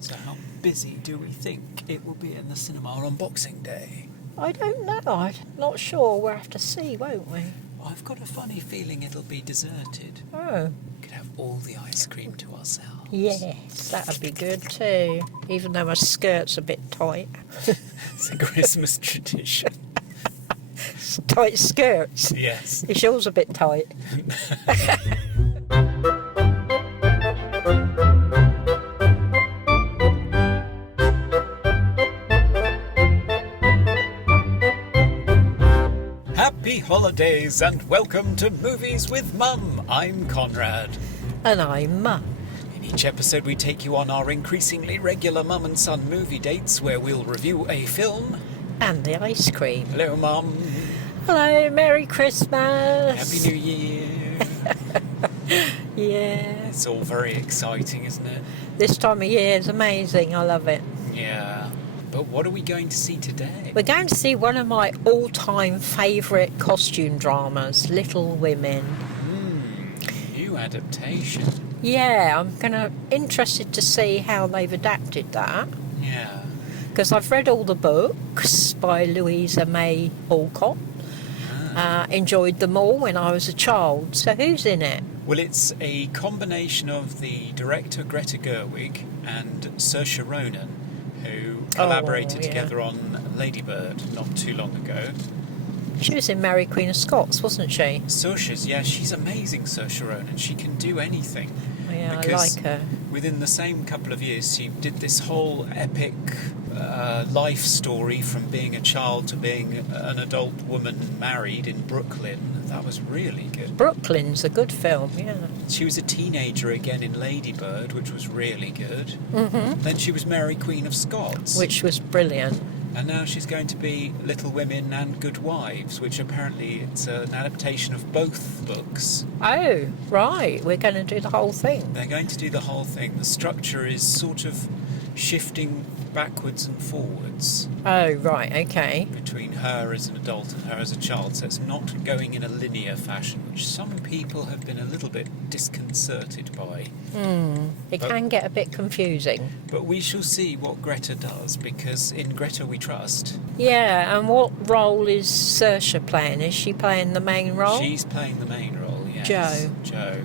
So how busy do we think it will be in the cinema on Boxing Day? I don't know. I'm not sure. We'll have to see, won't we? I've got a funny feeling it'll be deserted. Oh. We could have all the ice cream to ourselves. Yes, that'd be good too. Even though my skirt's a bit tight. It's a Christmas tradition. Tight skirts? Yes. Is yours a bit tight? Happy holidays and welcome to Movies with Mum. I'm Conrad. And I'm Mum. In each episode we take you on our increasingly regular mum and son movie dates where we'll review a film. And the ice cream. Hello, Mum. Hello, Merry Christmas. Happy New Year. Yeah. It's all very exciting, isn't it? This time of year is amazing. I love it. Yeah. But what are we going to see today? We're going to see one of my all-time favourite costume dramas, Little Women. New adaptation. Yeah, I'm interested to see how they've adapted that. Yeah. Because I've read all the books by Louisa May Alcott. Enjoyed them all when I was a child. So who's in it? Well, it's a combination of the director Greta Gerwig and Saoirse Ronan, who collaborated together on Lady Bird not too long ago. She was in Mary Queen of Scots, wasn't she? Saoirse's, yeah, she's amazing, Saoirse Ronan. She can do anything. Yeah, Because I like her. within the same couple of years, she did this whole epic life story from being a child to being an adult woman married in Brooklyn. That was really good. Brooklyn's a good film, yeah. She was a teenager again in Lady Bird, which was really good. Mm-hmm. Then she was Mary Queen of Scots. Which was brilliant. And now she's going to be Little Women and Good Wives, which apparently it's an adaptation of both books. Oh, right. We're going to do the whole thing. They're going to do the whole thing. The structure is sort of shifting backwards and forwards Oh, right, okay. between her as an adult and her as a child. So it's not going in a linear fashion, which some people have been a little bit disconcerted by. It can get a bit confusing. But we shall see what Greta does, because in Greta we trust. Yeah, and what role is Saoirse playing? Is she playing the main role? She's playing the main role, yes. Jo.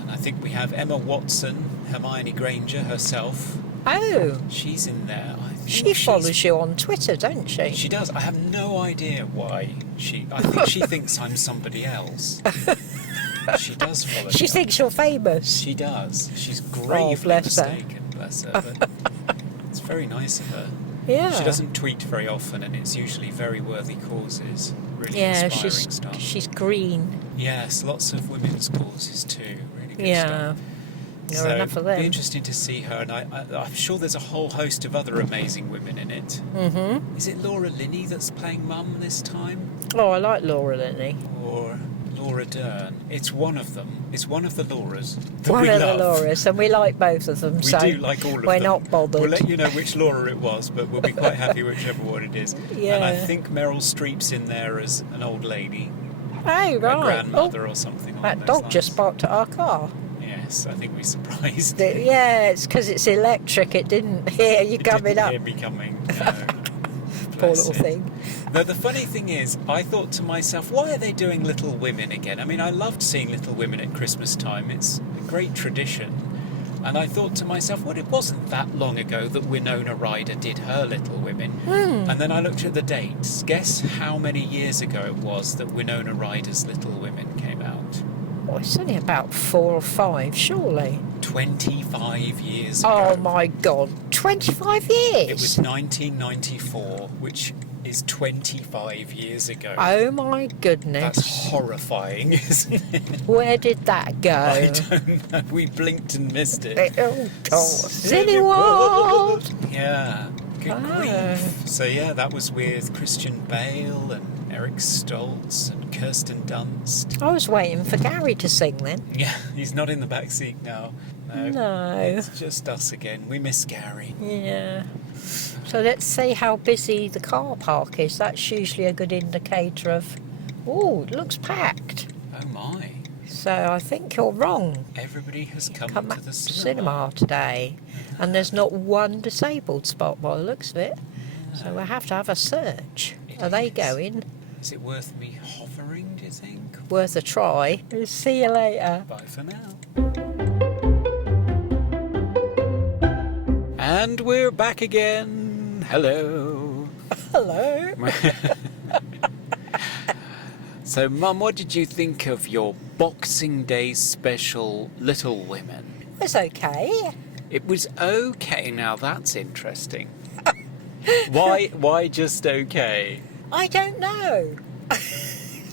And I think we have Emma Watson, Hermione Granger herself. Oh, She's in there. I think she follows you on Twitter, doesn't she? She does. I have no idea why. I think she thinks I'm somebody else. She does follow She me. thinks you're famous. She does. She's gravely bless her. mistaken, bless her. But it's very nice of her. Yeah. She doesn't tweet very often, and it's usually very worthy causes. Really inspiring stuff. she's green. Yes, lots of women's causes too. Really good Yeah. stuff. There So are enough of it'll them. be interesting to see her, and I'm sure there's a whole host of other amazing women in it. Mm-hmm. Is it Laura Linney that's playing Mum this time? Oh, I like Laura Linney. Or Laura Dern? It's one of them. It's one of the Lauras that One we of love. the Lauras, and we like both of them, We so do like all of we're them. not bothered. We'll let you know which Laura it was, but we'll be quite happy whichever one it is. Yeah. And I think Meryl Streep's in there as an old lady, Oh, a right. grandmother or something. Oh, along that those dog lines. just barked at our car. Yes, I think we surprised. Yeah, it's because it's electric. It didn't hear you It coming didn't up. hear me coming. No. Poor Bless little it. thing. No, the funny thing is, I thought to myself, why are they doing Little Women again? I mean, I loved seeing Little Women at Christmas time. It's a great tradition. And I thought to myself, well, it wasn't that long ago that Winona Ryder did her Little Women. And then I looked at the dates. Guess how many years ago it was that Winona Ryder's Little Women came out? Oh, it's only about 4 or 5, surely. 25 years ago. Oh, my God. 25 years? It was 1994, which is 25 years ago. Oh, my goodness. That's horrifying, isn't it? Where did that go? I don't know. We blinked and missed it. Oh, God. Silly world. Yeah. Good Ah. grief. So, yeah, that was with Christian Bale and Eric Stoltz and Kirsten Dunst. I was waiting for Gary to sing then. Yeah, he's not in the back seat now. No. It's just us again. We miss Gary. Yeah. So let's see how busy the car park is. That's usually a good indicator of, oh, it looks packed. Oh, my. So I think you're wrong. Everybody has come Come to the to cinema. cinema today, and there's not one disabled spot by the looks of it. So we'll have to have a search. It Are they is. going? Is it worth me hovering, do you think? Worth a try. See you later. Bye for now. And we're back again. Hello. Hello. So, Mum, what did you think of your Boxing Day special, Little Women? It was okay. It was okay. Now that's interesting. Why just okay? I don't know.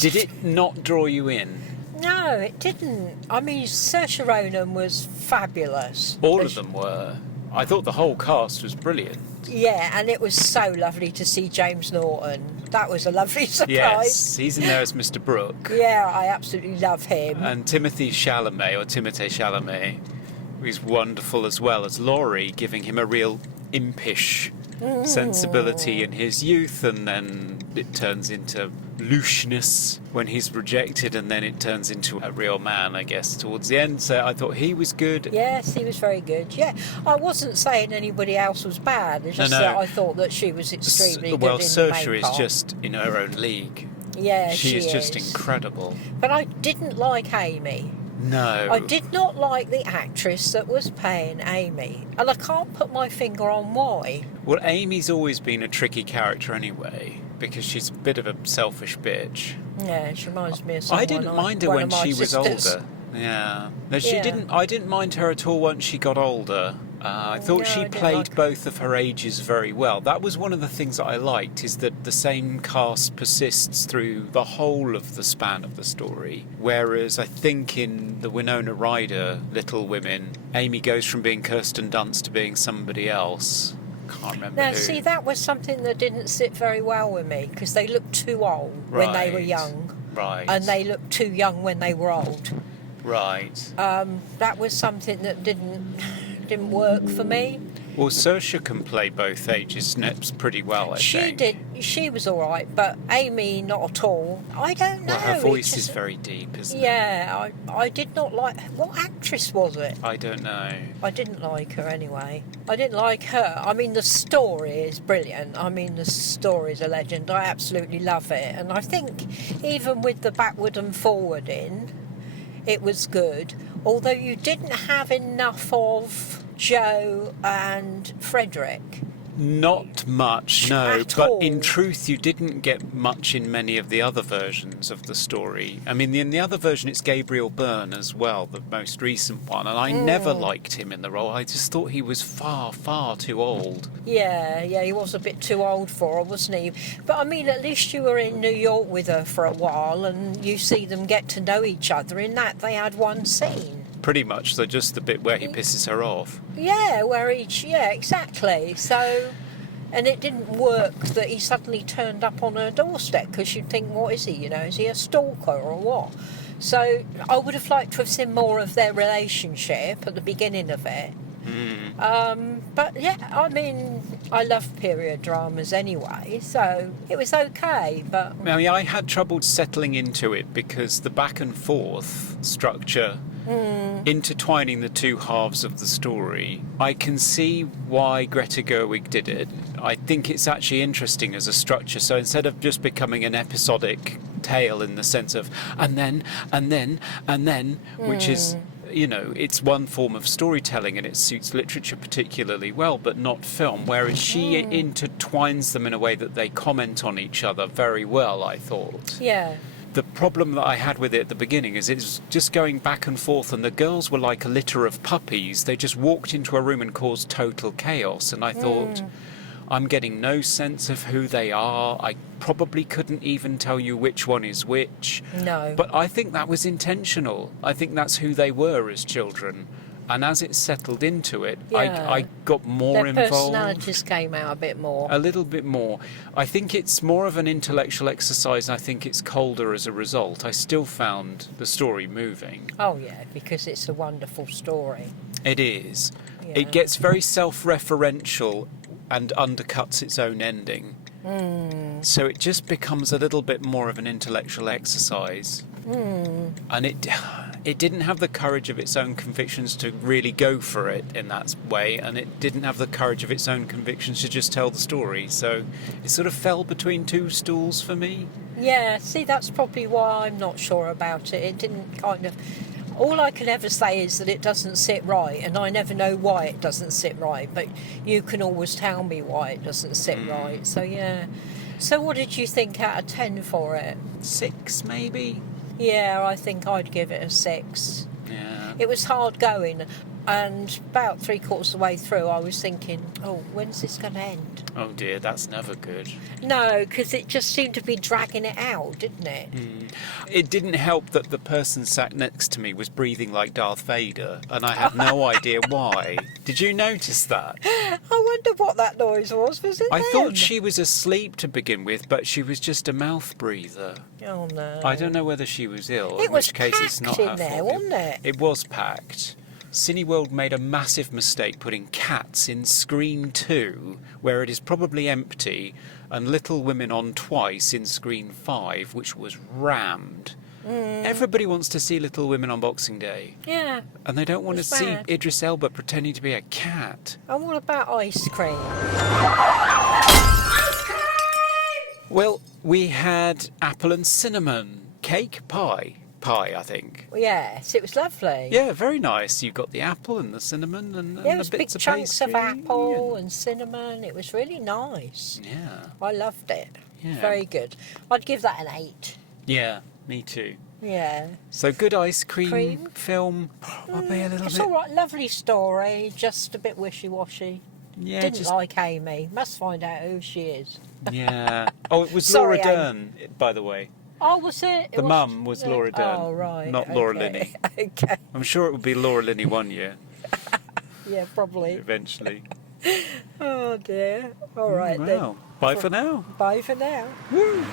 Did it not draw you in? No, it didn't. I mean, Saoirse Ronan was fabulous. All of them were. I thought the whole cast was brilliant. Yeah, and it was so lovely to see James Norton. That was a lovely surprise. Yes, he's in there as Mr. Brooke. Yeah, I absolutely love him. And Timothée Chalamet, who's wonderful as well as Laurie, giving him a real impish sensibility in his youth, and then it turns into looshness when he's rejected, and then it turns into a real man, I guess, towards the end. So I thought he was good. Yes, he was very good. Yeah, I wasn't saying anybody else was bad. It's just No. that I thought that she was extremely good Well, in the Saoirse main is part. just in her own league. Yeah, She is just incredible. But I didn't like Amy. No. I did not like the actress that was playing Amy, and I can't put my finger on why. Well, Amy's always been a tricky character anyway, because she's a bit of a selfish bitch. Yeah, she reminds me of someone. I didn't mind her one when of my she was sisters. older. Yeah. No, she Yeah. didn't. I didn't mind her at all once she got older. I thought No, I she didn't played like her. both of her ages very well. That was one of the things that I liked, is that the same cast persists through the whole of the span of the story. Whereas I think in the Winona Ryder Little Women, Amy goes from being Kirsten Dunst to being somebody else. Can't remember Now, who. see, that was something that didn't sit very well with me, because they looked too old when they were Right. young, Right. and they looked too young when they were old. Right. That was something that didn't work for me. Well, Saoirse can play both ages pretty well, I She think. did. She was all right, but Amy not at all. I don't know. Well, her it voice just- is very deep, isn't it? Yeah, I did not like. What actress was it? I don't know. I didn't like her anyway. I didn't like her. I mean, the story is brilliant. I mean, the story's a legend. I absolutely love it. And I think even with the backward and forward in, it was good. Although you didn't have enough of Joe and Frederick. Not much, no. At But all. in truth, you didn't get much in many of the other versions of the story. I mean, in the other version, it's Gabriel Byrne as well, the most recent one. And I never liked him in the role. I just thought he was far, far too old. Yeah, he was a bit too old for her, wasn't he? But I mean, at least you were in New York with her for a while, and you see them get to know each other. In that, they had one scene. Pretty much, so just the bit where he pisses her off. Yeah, yeah, exactly. So, and it didn't work that he suddenly turned up on her doorstep, because you'd think, what is he? You know, is he a stalker or what? So I would have liked to have seen more of their relationship at the beginning of it. But yeah, I mean, I love period dramas anyway, so it was okay. But I mean, I had trouble settling into it because the back and forth structure, intertwining the two halves of the story, I can see why Greta Gerwig did it. I think it's actually interesting as a structure. So instead of just becoming an episodic tale in the sense of and then, which is, you know, it's one form of storytelling and it suits literature particularly well, but not film, whereas she intertwines them in a way that they comment on each other very well, I thought. yeah, The problem that I had with it at the beginning is it's just going back and forth, and the girls were like a litter of puppies. They just walked into a room and caused total chaos, and I thought, I'm getting no sense of who they are. I probably couldn't even tell you which one is which. no. But I think that was intentional. I think that's who they were as children. And as it settled into it, Yeah. I got more Their involved. personalities came out a bit more. A little bit more. I think it's more of an intellectual exercise, and I think it's colder as a result. I still found the story moving. Oh yeah, because it's a wonderful story. It is. Yeah. It gets very self-referential and undercuts its own ending. So it just becomes a little bit more of an intellectual exercise. And it didn't have the courage of its own convictions to really go for it in that way, and it didn't have the courage of its own convictions to just tell the story. So it sort of fell between two stools for me. Yeah, see, that's probably why I'm not sure about it. It didn't kind of... All I can ever say is that it doesn't sit right, and I never know why it doesn't sit right, but you can always tell me why it doesn't sit right. So, yeah. So what did you think out of 10 for it? 6, maybe? Yeah, I think I'd give it a 6. Yeah. It was hard going, and about 3/4 of the way through I was thinking, oh, when's this going to end? Oh dear, that's never good. No, because it just seemed to be dragging it out, didn't it? It didn't help that the person sat next to me was breathing like Darth Vader, and I had no idea why. Did you notice that? I wonder what that noise was. Was it I them? thought she was asleep to begin with, but she was just a mouth breather. Oh, no. I don't know whether she was ill, It in was which case it's not packed her in there, fault. wasn't it? It was packed. Cineworld made a massive mistake putting Cats in Screen 2, where it is probably empty, and Little Women on twice in Screen 5, which was rammed. Everybody wants to see Little Women on Boxing Day, Yeah. and they don't want to It's see bad. Idris Elba pretending to be a cat. And what about ice cream? Well, we had apple and cinnamon cake pie, I think. Well, yes, it was lovely. Yeah, very nice. You got the apple and the cinnamon and Yeah, it the was bits big of chunks of pastry apple and cinnamon. It was really nice. Yeah, I loved it. Yeah. Very good. I'd give that an 8. yeah, me too. Yeah. So good ice cream, Cream. film. Probably a little It's bit. all right. Lovely story. Just a bit wishy-washy. Yeah, Didn't just like Amy. Must find out who she is. yeah. Oh, it was Sorry, Laura Dern, by the way. Oh, was it? The mum was Laura Dern. Oh, right. Not Laura okay. Linney. Okay. I'm sure it would be Laura Linney one year, Yeah, probably. eventually. Oh, dear. All right, then. Well, bye for now. Bye for now. Woo.